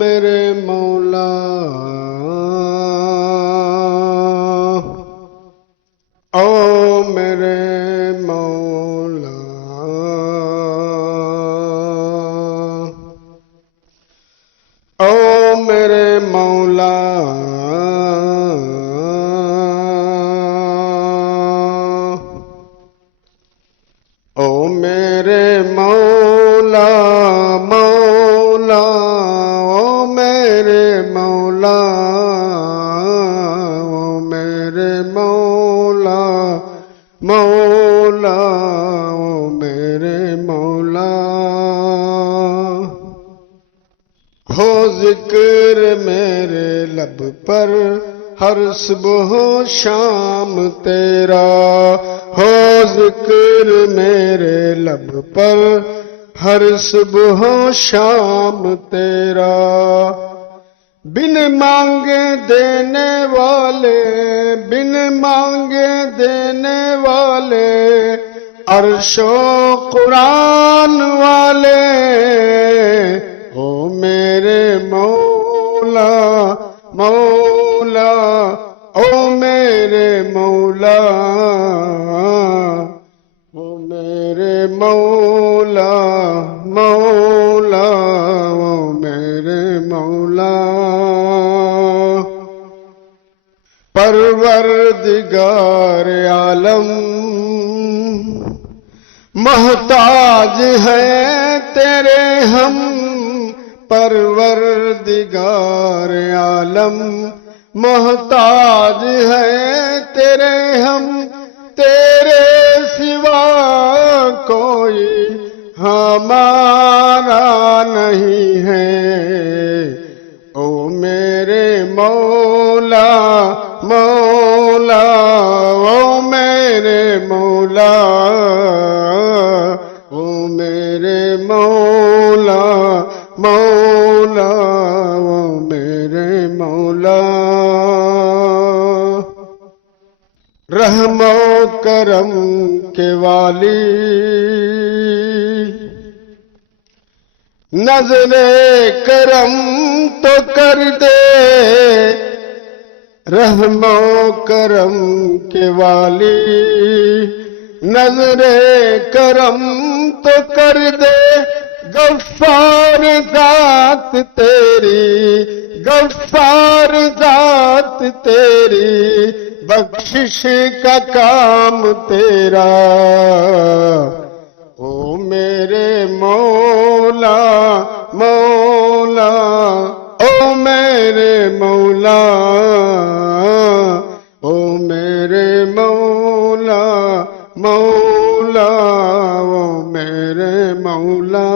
میرے مولا او میرے مولا او میرے مولا او میرے مولا مولا او میرے مولا او میرے مولا مولا او میرے مولا ہو ذکر میرے لب پر ہر صبح و شام تیرا ہو ذکر میرے لب پر ہر صبح و شام تیرا بن مانگے دینے والے بن مانگے دینے والے عرش و قرآن والے او میرے مولا مولا او میرے مولا او میرے مولا مولا او میرے مولا پروردگار عالم محتاج ہیں تیرے ہم پروردگار عالم محتاج ہیں تیرے ہم تیرے سوا کوئی ہمارا نہیں ہے او میرے مولا مولا او میرے مولا او میرے مولا مولا او میرے مولا رحم و کرم کے والی نظر کرم تو کر دے رحم و کرم کے والی نظر کرم تو کر دے غفار ذات تیری غفار ذات تیری بخشش کا کام تیرا او میرے مولا مولا او میرے مولا او میرے مولا مولا او میرے مولا